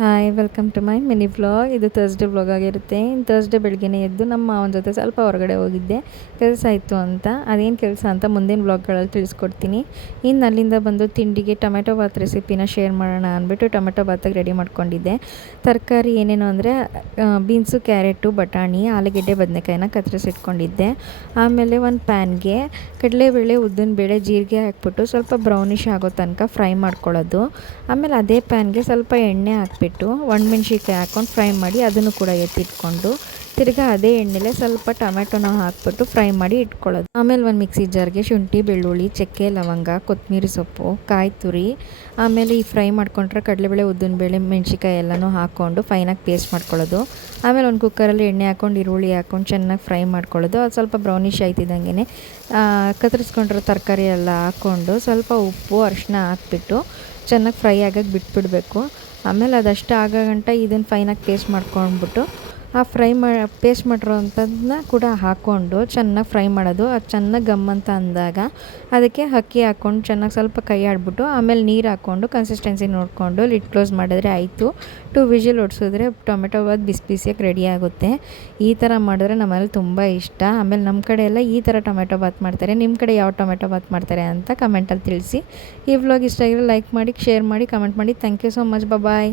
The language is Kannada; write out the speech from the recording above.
Hi welcome to my mini vlog. ಇದು ಥರ್ಸ್ಡೇ ವ್ಲಾಗ್ ಆಗಿರುತ್ತೆ. ಇನ್ನು ಥರ್ಸ್ಡೇ ಬೆಳಗ್ಗೆನೇ ಎದ್ದು ನಮ್ಮ ಮಾವನ ಜೊತೆ ಸ್ವಲ್ಪ ಹೊರಗಡೆ ಹೋಗಿದ್ದೆ, ಕೆಲಸ ಇತ್ತು ಅಂತ. ಅದೇನು ಕೆಲಸ ಅಂತ ಮುಂದಿನ ವ್ಲಾಗ್ಗಳಲ್ಲಿ ತಿಳಿಸ್ಕೊಡ್ತೀನಿ. ಇನ್ನು ಅಲ್ಲಿಂದ ಬಂದು ತಿಂಡಿಗೆ ಟೊಮೆಟೊ ಬಾತ್ ರೆಸಿಪಿನ ಶೇರ್ ಮಾಡೋಣ ಅಂದ್ಬಿಟ್ಟು ಟೊಮೆಟೊ ಬಾತಿಗೆ ರೆಡಿ ಮಾಡ್ಕೊಂಡಿದ್ದೆ. ತರಕಾರಿ ಏನೇನು ಅಂದರೆ ಬೀನ್ಸು, ಕ್ಯಾರೆಟು, ಬಟಾಣಿ, ಆಲೂಗೆಡ್ಡೆ, ಬದನೆಕಾಯಿನ ಕತ್ತರಿಸಿಟ್ಕೊಂಡಿದ್ದೆ. ಆಮೇಲೆ ಒಂದು ಪ್ಯಾನ್ಗೆ ಕಡಲೆಬೇಳೆ, ಉದ್ದಿನಬೇಳೆ, ಜೀರಿಗೆ ಹಾಕ್ಬಿಟ್ಟು ಸ್ವಲ್ಪ ಬ್ರೌನಿಷ್ ಆಗೋ ತನಕ ಫ್ರೈ ಮಾಡ್ಕೊಳ್ಳೋದು. ಆಮೇಲೆ ಅದೇ ಪ್ಯಾನ್ಗೆ ಸ್ವಲ್ಪ ಎಣ್ಣೆ ಹಾಕ್ಬಿಟ್ಟು ಒಣಮೆಣ್ಸಿಕಾಯಿ ಹಾಕ್ಕೊಂಡು ಫ್ರೈ ಮಾಡಿ ಅದನ್ನು ಕೂಡ ಎತ್ತಿಟ್ಕೊಂಡು ತಿರ್ಗಾ ಅದೇ ಎಣ್ಣೆಲೆ ಸ್ವಲ್ಪ ಟೊಮೆಟೊನ ಹಾಕ್ಬಿಟ್ಟು ಫ್ರೈ ಮಾಡಿ ಇಟ್ಕೊಳ್ಳೋದು. ಆಮೇಲೆ ಒಂದು ಮಿಕ್ಸಿ ಜಾರ್ಗೆ ಶುಂಠಿ, ಬೆಳ್ಳುಳ್ಳಿ, ಚಕ್ಕೆ, ಲವಂಗ, ಕೊತ್ತಂಬರಿ ಸೊಪ್ಪು, ಕಾಯಿ ತುರಿ, ಆಮೇಲೆ ಈ ಫ್ರೈ ಮಾಡ್ಕೊಂಡ್ರೆ ಕಡಲೆಬೇಳೆ, ಉದ್ದಿನಬೇಳೆ, ಮೆಣಸಿಕಾಯಿ ಎಲ್ಲನೂ ಹಾಕ್ಕೊಂಡು ಫೈನಾಗಿ ಪೇಸ್ಟ್ ಮಾಡ್ಕೊಳ್ಳೋದು. ಆಮೇಲೆ ಒಂದು ಕುಕ್ಕರಲ್ಲಿ ಎಣ್ಣೆ ಹಾಕ್ಕೊಂಡು ಈರುಳ್ಳಿ ಹಾಕ್ಕೊಂಡು ಚೆನ್ನಾಗಿ ಫ್ರೈ ಮಾಡ್ಕೊಳ್ಳೋದು. ಅದು ಸ್ವಲ್ಪ ಬ್ರೌನಿಷ್ ಆಯ್ತಿದ್ದಂಗೆ ಕತ್ತರಿಸ್ಕೊಂಡಿರೋ ತರಕಾರಿ ಎಲ್ಲ ಹಾಕ್ಕೊಂಡು ಸ್ವಲ್ಪ ಉಪ್ಪು, ಅರಿಶಿನ ಹಾಕ್ಬಿಟ್ಟು ಚೆನ್ನಾಗಿ ಫ್ರೈ ಆಗೋಕ್ಕೆ ಬಿಟ್ಬಿಡಬೇಕು. ಆಮೇಲೆ ಅದಷ್ಟು ಆಗೋ ಗಂಟ ಇದನ್ನು ಫೈನಾಗಿ ಪೇಸ್ಟ್ ಮಾಡ್ಕೊಂಡ್ಬಿಟ್ಟು ಆ ಪೇಸ್ಟ್ ಮಾಡಿರೋ ಅಂಥದ್ದನ್ನ ಕೂಡ ಹಾಕ್ಕೊಂಡು ಚೆನ್ನಾಗಿ ಫ್ರೈ ಮಾಡೋದು. ಅದು ಚೆನ್ನಾಗಿ ಗಮ್ ಅಂತ ಅಂದಾಗ ಅದಕ್ಕೆ ಅಕ್ಕಿ ಹಾಕ್ಕೊಂಡು ಚೆನ್ನಾಗಿ ಸ್ವಲ್ಪ ಕೈ ಆಡಿಬಿಟ್ಟು ಆಮೇಲೆ ನೀರು ಹಾಕ್ಕೊಂಡು ಕನ್ಸಿಸ್ಟೆನ್ಸಿ ನೋಡಿಕೊಂಡು ಲಿಡ್ ಕ್ಲೋಸ್ ಮಾಡಿದ್ರೆ ಆಯಿತು. 2 ವಿಷಲ್ ಹೊಡ್ಸಿದ್ರೆ ಟೊಮೆಟೊ ಬಾತ್ ಬಿಸಿ ಬಿಸಿಯಾಗಿ ರೆಡಿ ಆಗುತ್ತೆ. ಈ ಥರ ಮಾಡಿದ್ರೆ ನಮ್ಮಲ್ಲಿ ತುಂಬ ಇಷ್ಟ. ಆಮೇಲೆ ನಮ್ಮ ಕಡೆ ಎಲ್ಲ ಈ ಥರ ಟೊಮೆಟೊ ಬಾತ್ ಮಾಡ್ತಾರೆ. ನಿಮ್ಮ ಕಡೆ ಯಾವ ಟೊಮೆಟೊ ಬಾತ್ ಮಾಡ್ತಾರೆ ಅಂತ ಕಮೆಂಟಲ್ಲಿ ತಿಳಿಸಿ. ಈ ವ್ಲಾಗ್ ಇಷ್ಟ ಆಗಿದ್ರೆ ಲೈಕ್ ಮಾಡಿ, ಶೇರ್ ಮಾಡಿ, ಕಮೆಂಟ್ ಮಾಡಿ. Thank you so much. Bye.